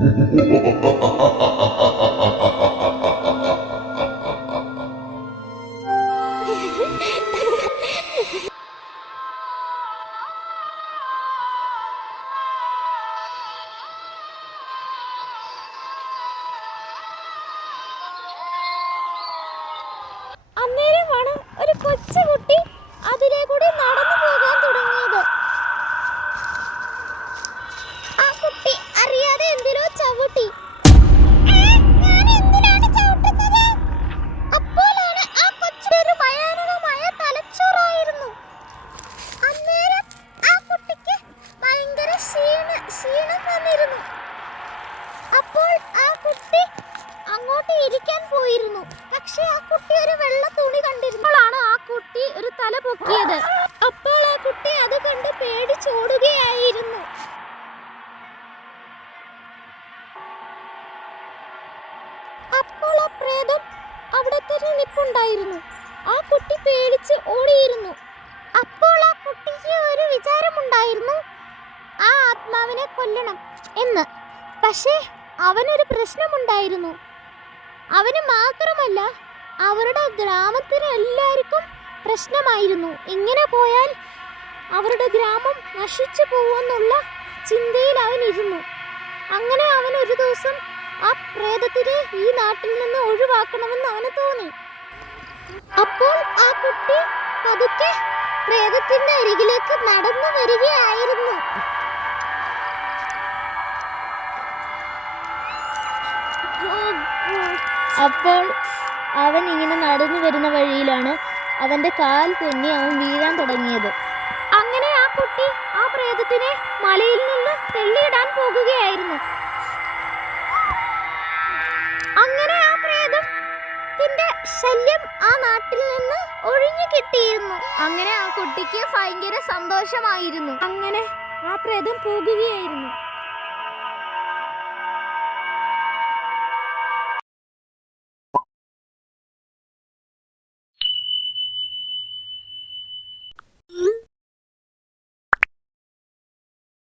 അന്നേരമാണ് ഒരു കൊച്ചുകുട്ടി അതിലെ കൂടി നടന്നു പോകാൻ തുടങ്ങിയത്. ആ കുട്ടി അറിയാതെ എന്തിനോ ചവിട്ടി. അപ്പോഴാണ് ആ കൊച്ചൊരു ഭയാനകമായ തലച്ചോറായിരുന്നു. അന്നേരം ആ കുട്ടിക്ക് ഭയങ്കര ക്ഷീണം വന്നിരുന്നു. അപ്പോൾ ആ കുട്ടി അങ്ങോട്ട് ഇരിക്കാൻ പോയിരുന്നു. പക്ഷെ ആ കുട്ടി ഒരു വെള്ള തുണി കണ്ടിരുന്നപ്പോഴാണ് ആ കുട്ടി ഒരു തല പൊക്കിയത്. അപ്പോൾ ആ കുട്ടി അത് കണ്ട് പേടിച്ചോടുകയായിരുന്നു. അപ്പോൾ ആ പ്രേതം അവിടെ തന്നെ നിൽപ്പുണ്ടായിരുന്നു. ആ കുട്ടി പേടിച്ച് ഓടിയിരുന്നു. അപ്പോൾ ആ കുട്ടിക്ക് ഒരു വിചാരമുണ്ടായിരുന്നു, ആ ആത്മാവിനെ കൊല്ലണം എന്ന്. പക്ഷേ അവനൊരു പ്രശ്നമുണ്ടായിരുന്നു. അവന് മാത്രമല്ല, അവരുടെ ഗ്രാമത്തിന് എല്ലാവർക്കും പ്രശ്നമായിരുന്നു. ഇങ്ങനെ പോയാൽ അവരുടെ ഗ്രാമം നശിച്ചു പോകുമെന്നുള്ള ചിന്തയിൽ അവനിരുന്നു. അങ്ങനെ അവൻ ഒരു ദിവസം ആ പ്രേതത്തിനെ ഈ നാട്ടിൽ നിന്ന് ഒഴിവാക്കണമെന്ന് അവന് തോന്നി. അപ്പോൾ ആ കുട്ടി പതുക്കെ പ്രേതത്തിന്റെ അരികിലേക്ക് നടന്നു വരികയായിരുന്നു. അപ്പോൾ അവൻ ഇങ്ങനെ നടന്നു വരുന്ന വഴിയിലാണ് അവന്റെ കാൽ തെന്നി അവൻ വീഴാൻ തുടങ്ങിയത്. അങ്ങനെ ആ കുട്ടി ആ പ്രേതത്തിനെ മലയിൽ നിന്ന് തള്ളിയിടാൻ പോകുകയായിരുന്നു. അങ്ങനെ ആ പ്രേതത്തിന്റെ ശല്യം ആ നാട്ടിൽ നിന്ന് ഒഴിഞ്ഞു കിട്ടിയിരുന്നു. അങ്ങനെ ആ കുട്ടിക്ക് ഭയങ്കര സന്തോഷമായിരുന്നു. അങ്ങനെ ആ പ്രേതം പോകുകയായിരുന്നു.